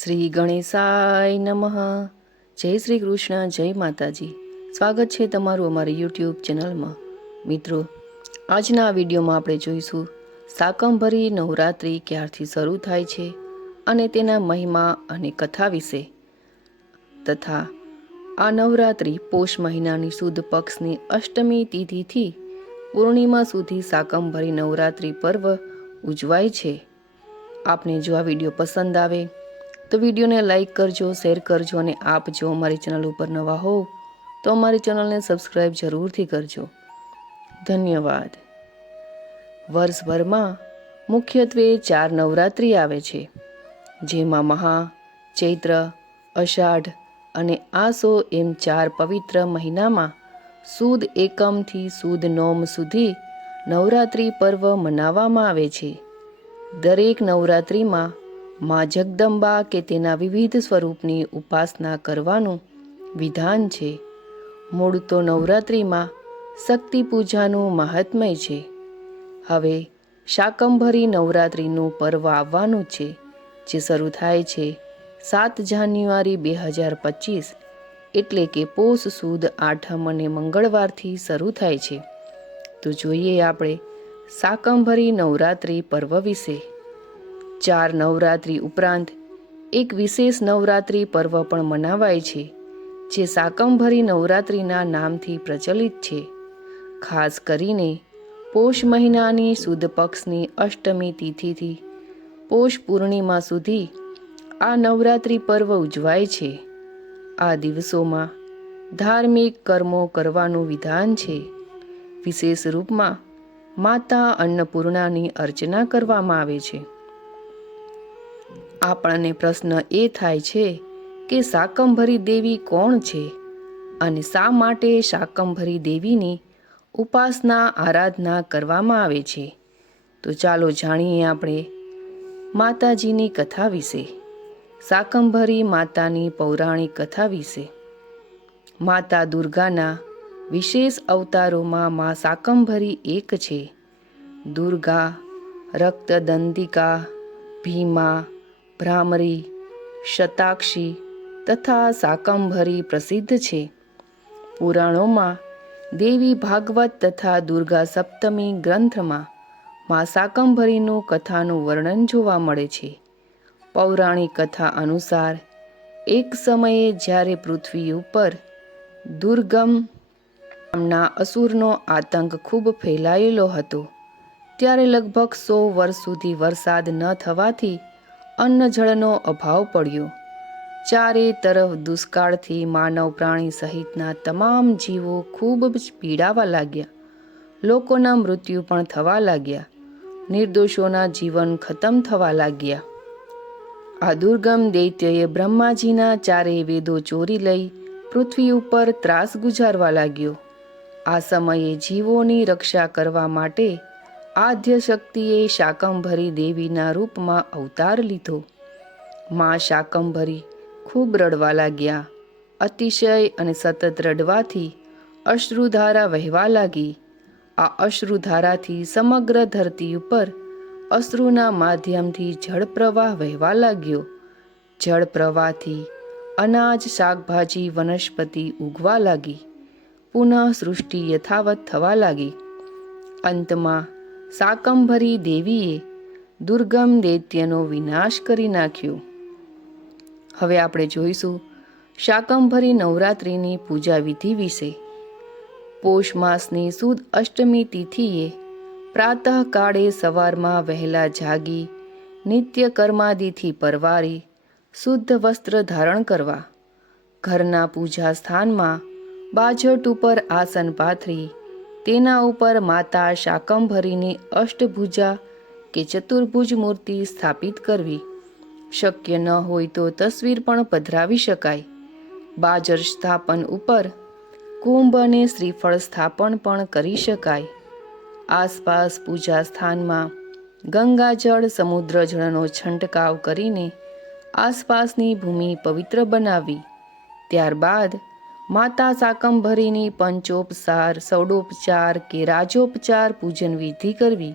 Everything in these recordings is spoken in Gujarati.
શ્રી ગણેશાય નમઃ. જય શ્રી કૃષ્ણ. જય માતાજી. સ્વાગત છે તમારું અમારી યુટ્યુબ ચેનલમાં. મિત્રો, આજના આ વિડીયોમાં આપણે જોઈશું શાકંભરી નવરાત્રિ ક્યારથી શરૂ થાય છે અને તેના મહિમા અને કથા વિશે, તથા આ નવરાત્રિ પોષ મહિનાની સુદ પક્ષની અષ્ટમી તિથિથી પૂર્ણિમા સુધી શાકંભરી નવરાત્રિ પર્વ ઉજવાય છે. આપને જો આ વિડીયો પસંદ આવે તો વિડીયોને લાઈક કરજો, શેર કરજો અને આપ જો અમારી ચેનલ ઉપર નવા હોવ તો અમારી ચેનલને સબસ્ક્રાઈબ જરૂરથી કરજો. ધન્યવાદ. વર્ષભરમાં મુખ્યત્વે 4 નવરાત્રિ આવે છે, જેમાં મહા, ચૈત્ર, અષાઢ અને આસો એમ 4 પવિત્ર મહિનામાં સુદ એકમથી સુદ નોમ સુધી નવરાત્રિ પર્વ મનાવવામાં આવે છે. દરેક નવરાત્રિમાં મા જગદંબા કે તેના વિવિધ સ્વરૂપની ઉપાસના કરવાનું વિધાન છે. મૂળ તો નવરાત્રિમાં શક્તિ પૂજાનું મહાત્મય છે. હવે શાકંભરી નવરાત્રિનું પર્વ આવવાનું છે, જે શરૂ થાય છે 7 જાન્યુઆરી 2025, એટલે કે પોષ સુદ આઠમ અને મંગળવારથી શરૂ થાય છે. તો જોઈએ આપણે શાકંભરી નવરાત્રિ પર્વ વિશે. 4 નવરાત્રિ ઉપરાંત એક વિશેષ નવરાત્રિ પર્વ પણ મનાવાય છે, જે શાકંભરી નવરાત્રિના નામથી પ્રચલિત છે. ખાસ કરીને પોષ મહિનાની સુદ પક્ષની અષ્ટમી તિથિથી પોષ પૂર્ણિમા સુધી આ નવરાત્રિ પર્વ ઉજવાય છે. આ દિવસોમાં ધાર્મિક કર્મો કરવાનું વિધાન છે. વિશેષ રૂપમાં માતા અન્નપૂર્ણાની અર્ચના કરવામાં આવે છે. આપણને પ્રશ્ન એ થાય છે કે શાકંભરી દેવી કોણ છે અને શા માટે શાકંભરી દેવીની ઉપાસના આરાધના કરવામાં આવે છે. તો ચાલો જાણીએ આપણે માતાજીની કથા વિશે, શાકંભરી માતાની પૌરાણિક કથા વિશે. માતા દુર્ગાના વિશેષ અવતારોમાં મા શાકંભરી એક છે. દુર્ગા, રક્તદંતિકા, ભીમા, ભ્રામરી, શતાક્ષી તથા શાકંભરી પ્રસિદ્ધ છે. પુરાણોમાં દેવી ભાગવત તથા દુર્ગા સપ્તમી ગ્રંથમાં મા શાકંભરીનું કથાનું વર્ણન જોવા મળે છે. પૌરાણિક કથા અનુસાર એક સમયે જ્યારે પૃથ્વી ઉપર દુર્ગમ નામના અસુરનો આતંક ખૂબ ફેલાયેલો હતો, ત્યારે લગભગ 100 વર્ષ સુધી વરસાદ ન થવાથી અન્ન જળનો અભાવ પડ્યો. ચારે તરફ દુષ્કાળથી માનવ પ્રાણી સહિતના તમામ જીવો ખૂબ જ પીડાવા લાગ્યા. લોકોના મૃત્યુ પણ થવા લાગ્યા. નિર્દોષોના જીવન ખતમ થવા લાગ્યા. આ દુર્ગમ દૈત્યએ બ્રહ્માજીના 4 વેદો ચોરી લઈ પૃથ્વી ઉપર ત્રાસ ગુજારવા લાગ્યો. આ સમયે જીવોની રક્ષા કરવા માટે આદ્ય શક્તિએ શાકંભરી દેવીના રૂપમાં અવતાર લીધો. મા શાકંભરી ખૂબ રડવા લાગ્યા. અતિશય અને સતત રડવાથી અશ્રુધારા વહેવા લાગી. આ અશ્રુધારાથી સમગ્ર ધરતી ઉપર અશ્રુના માધ્યમથી જળપ્રવાહ વહેવા લાગ્યો. જળપ્રવાહથી અનાજ, શાકભાજી, વનસ્પતિ ઉગવા લાગી. પુનઃ સૃષ્ટિ યથાવત થવા લાગી. અંતમાં શાકંભરી દેવીએ દુર્ગમ દૈત્યનો વિનાશ કરી નાખ્યો. હવે આપણે જોઈશું શાકંભરી નવરાત્રિની પૂજા વિધિ વિશે. પોષ માસની સુદ અષ્ટમી તિથિએ પ્રાતઃકાળે સવારમાં વહેલા જાગી નિત્ય કર્માદિથી પરવારી શુદ્ધ વસ્ત્ર ધારણ કરવા. ઘરના પૂજા સ્થાનમાં બાજટ ઉપર આસન પાથરી તેના ઉપર માતા શાકંભરીની અષ્ટભુજા કે ચતુર્ભુજ મૂર્તિ સ્થાપિત કરવી. શક્ય ન હોય તો તસવીર પણ પધરાવી શકાય. બાજર સ્થાપન ઉપર કુંભ અને શ્રીફળ સ્થાપન પણ કરી શકાય. આસપાસ પૂજા સ્થાનમાં ગંગાજળ, સમુદ્ર જળનો છંટકાવ કરીને આસપાસની ભૂમિ પવિત્ર બનાવવી. ત્યારબાદ માતા શાકંભરીની પંચોપચાર, ષોડોપચાર કે રાજોપચાર પૂજન વિધિ કરવી.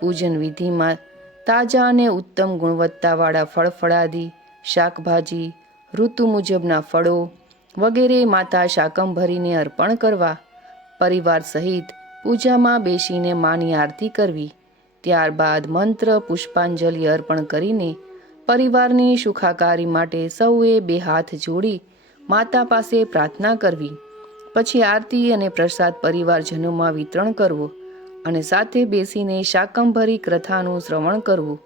પૂજન વિધિમાં તાજા અને ઉત્તમ ગુણવત્તાવાળા ફળફળાદી શાકભાજી, ઋતુ મુજબના ફળો વગેરે માતા શાકંભરીને અર્પણ કરવા, પરિવાર સહિત પૂજામાં બેસીને માની આરતી કરવી, ત્યારબાદ મંત્ર પુષ્પાંજલિ અર્પણ કરીને પરિવારની સુખાકારી માટે સૌએ 2 હાથ જોડી માતા પાસે પ્રાર્થના કરવી. પછી આરતી અને પ્રસાદ પરિવારજનોમાં વિતરણ કરવું અને સાથે બેસીને શાકંભરી કથાનું શ્રવણ કરવું.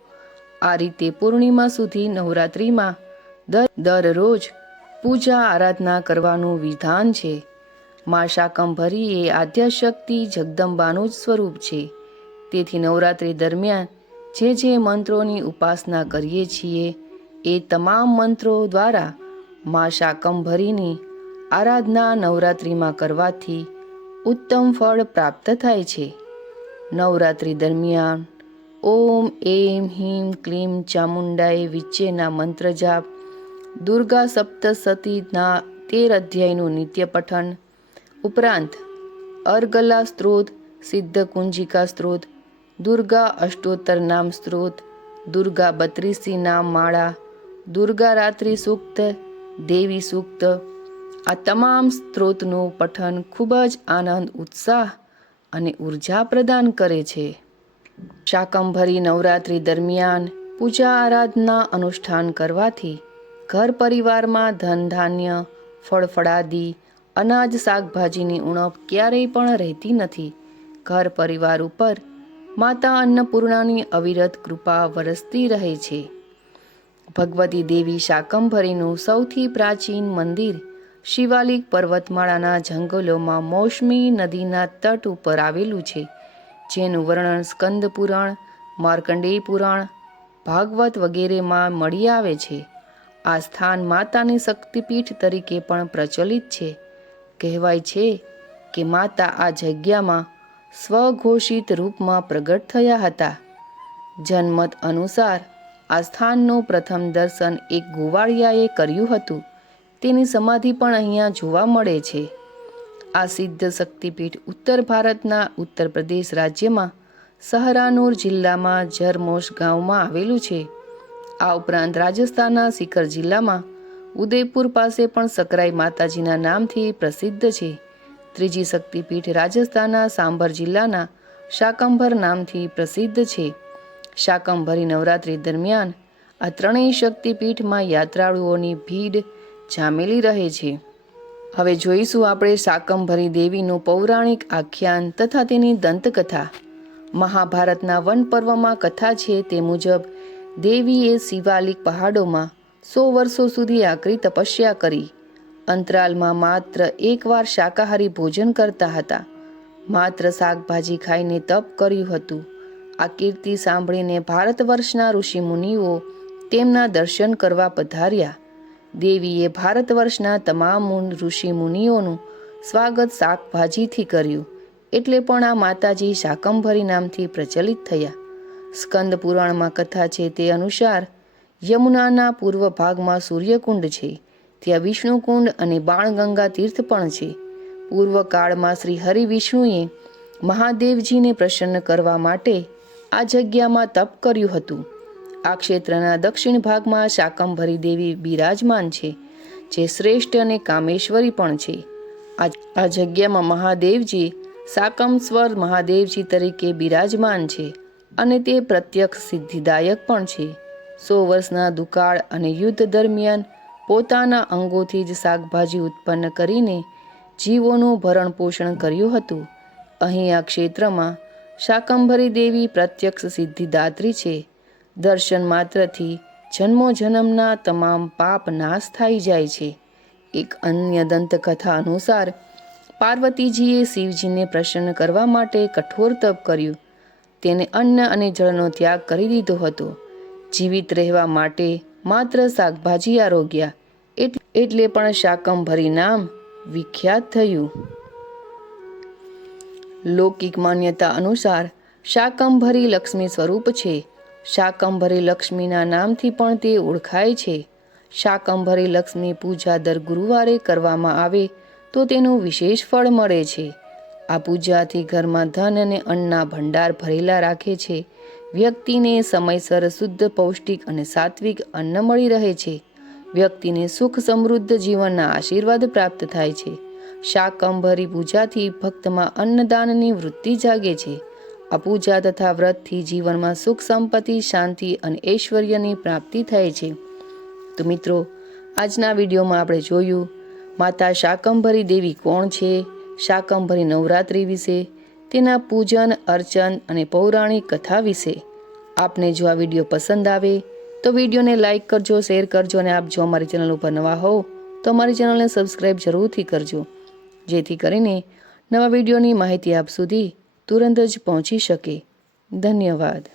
આ રીતે પૂર્ણિમા સુધી નવરાત્રિમાં દરરોજ પૂજા આરાધના કરવાનું વિધાન છે. મા શાકંભરી એ આદ્યશક્તિ જગદંબાનું જ સ્વરૂપ છે. તેથી નવરાત્રિ દરમિયાન જે મંત્રોની ઉપાસના કરીએ છીએ એ તમામ મંત્રો દ્વારા મા શાકંભરીની આરાધના નવરાત્રિમાં કરવાથી ઉત્તમ ફળ પ્રાપ્ત થાય છે. નવરાત્રિ દરમિયાન ઓમ એમ હીમ ક્લીમ ચામુંડાએ વિચ્ચેના મંત્ર જાપ, દુર્ગા સપ્તસતીના 13 અધ્યાયનું નિત્ય પઠન ઉપરાંત અર્ગલા સ્ત્રોત, સિદ્ધ કુંજિકા સ્ત્રોત, દુર્ગા અષ્ટોત્તર નામ સ્ત્રોત, દુર્ગા 32 નામ માળા, દુર્ગા રાત્રિ સૂક્ત, દેવી સૂક્ત, આ તમામ સ્ત્રોતનું પઠન ખૂબ જ આનંદ, ઉત્સાહ અને ઉર્જા પ્રદાન કરે છે. શાકંભરી નવરાત્રિ દરમિયાન પૂજા આરાધના અનુષ્ઠાન કરવાથી ઘર પરિવારમાં ધન ધાન્ય, ફળફળાદી, અનાજ શાકભાજીની ઉણપ ક્યારેય પણ રહેતી નથી. ઘર પરિવાર ઉપર માતા અન્નપૂર્ણાની અવિરત કૃપા વરસતી રહે છે. ભગવતી દેવી શાકંભરીનું સૌથી પ્રાચીન મંદિર શિવાલિક પર્વતમાળાના જંગલોમાં મૌસમી નદીના તટ ઉપર આવેલું છે, જેનું વર્ણન સ્કંદ પુરાણ, માર્કંડેય પુરાણ, ભાગવત વગેરેમાં મળી આવે છે. આ સ્થાન માતાની શક્તિપીઠ તરીકે પણ પ્રચલિત છે. કહેવાય છે કે માતા આ જગ્યામાં સ્વઘોષિત રૂપમાં પ્રગટ થયા હતા. જનમત અનુસાર આ સ્થાનનું પ્રથમ દર્શન એક ગોવાળિયાએ કર્યું હતું. તેની સમાધિ પણ અહીંયા જોવા મળે છે. આ સિદ્ધ શક્તિપીઠ ઉત્તર ભારતના ઉત્તર પ્રદેશ રાજ્યમાં સહરાનુર જિલ્લામાં જરમોશ ગામમાં આવેલું છે. આ ઉપરાંત રાજસ્થાનના સિકર જિલ્લામાં ઉદયપુર પાસે પણ સકરાઈ માતાજીના નામથી પ્રસિદ્ધ છે. ત્રીજી શક્તિપીઠ રાજસ્થાનના સાંભર જિલ્લાના શાકંભર નામથી પ્રસિદ્ધ છે. શાકંભરી નવરાત્રિ દરમિયાન આ ત્રણેય શક્તિપીઠમાં યાત્રાળુઓની ભીડ જામેલી રહે છે. હવે જોઈશું આપણે શાકંભરી દેવીનું પૌરાણિક આખ્યાન તથા તેની દંતકથા. મહાભારતના વન પર્વમાં કથા છે તે મુજબ દેવીએ શિવાલિક પહાડોમાં 100 વર્ષો સુધી આકરી તપસ્યા કરી. અંતરાલમાં માત્ર એકવાર શાકાહારી ભોજન કરતા હતા. માત્ર શાકભાજી ખાઈને તપ કર્યું હતું. આ કીર્તિ સાંભળીને ભારત વર્ષના ઋષિમુનિઓ તેમના દર્શન કરવા પધાર્યા. દેવીએ ભારત વર્ષના તમામ ઋષિમુનિઓનું સ્વાગત શાકભાજીથી કર્યું. એટલે પણ આ માતાજી શાકંભરી નામથી પ્રચલિત થયા. સ્કંદ પુરાણમાં કથા છે તે અનુસાર યમુનાના પૂર્વ ભાગમાં સૂર્યકુંડ છે. ત્યાં વિષ્ણુકુંડ અને બાણગંગા તીર્થ પણ છે. પૂર્વકાળમાં શ્રી હરિ વિષ્ણુએ મહાદેવજીને પ્રસન્ન કરવા માટે આ જગ્યામાં તપ કર્યું હતું. આ ક્ષેત્રના દક્ષિણ ભાગમાં શાકંભરી દેવી બિરાજમાન છે, જે શ્રેષ્ઠ અને કામેશ્વરી પણ છે. આ જગ્યામાં મહાદેવજી શાકંસ્વર મહાદેવજી તરીકે બિરાજમાન છે અને તે પ્રત્યક્ષ સિદ્ધિદાયક પણ છે. 100 વર્ષના દુકાળ અને યુદ્ધ દરમિયાન પોતાના અંગોથી જ શાકભાજી ઉત્પન્ન કરીને જીવોનું ભરણ પોષણ કર્યું હતું. અહીં આ ક્ષેત્રમાં શાકંભરી દેવી પ્રત્યક્ષ સિદ્ધિદાત્રી છે. દર્શન માત્રથી જન્મો જન્મના તમામ પાપ નાશ થઈ જાય છે. એક અન્ય દંતકથા અનુસાર પાર્વતીજીએ શિવજીને પ્રસન્ન કરવા માટે કઠોર તપ કર્યું. તેને અન્ન અને જળનો ત્યાગ કરી દીધો હતો. જીવિત રહેવા માટે માત્ર શાકભાજી આરોગ્યા, એટલે પણ શાકંભરી નામ વિખ્યાત થયું. લૌકિક માન્યતા અનુસાર શાકંભરી લક્ષ્મી સ્વરૂપ છે. શાકંભરી લક્ષ્મીના નામથી પણ તે ઓળખાય છે. શાકંભરી લક્ષ્મી પૂજા દર ગુરુવારે કરવામાં આવે તો તેનું વિશેષ ફળ મળે છે. આ પૂજાથી ઘરમાં ધન અને અન્નના ભંડાર ભરેલા રાખે છે. વ્યક્તિને સમયસર શુદ્ધ, પૌષ્ટિક અને સાત્વિક અન્ન મળી રહે છે. વ્યક્તિને સુખ સમૃદ્ધ જીવનના આશીર્વાદ પ્રાપ્ત થાય છે. શાકંભરી પૂજાથી ભક્તમાં અન્નદાનની વૃત્તિ જાગે છે. આ પૂજા તથા વ્રતથી જીવનમાં સુખ, સંપત્તિ, શાંતિ અને ઐશ્વર્યની પ્રાપ્તિ થાય છે. તો મિત્રો, આજના વિડીયોમાં આપણે જોયું માતા શાકંભરી દેવી કોણ છે, શાકંભરી નવરાત્રિ વિશે, તેના પૂજન, અર્ચન અને પૌરાણિક કથા વિશે. આપને જો આ વિડીયો પસંદ આવે તો વિડીયોને લાઇક કરજો, શેર કરજો અને આપ જો અમારી ચેનલ ઉપર નવા હો તો અમારી ચેનલને સબસ્ક્રાઈબ જરૂરથી કરજો, જેથી કરીને નવા વિડીયોની માહિતી આપ સુધી તુરંત જ પહોંચી શકે. ધન્યવાદ.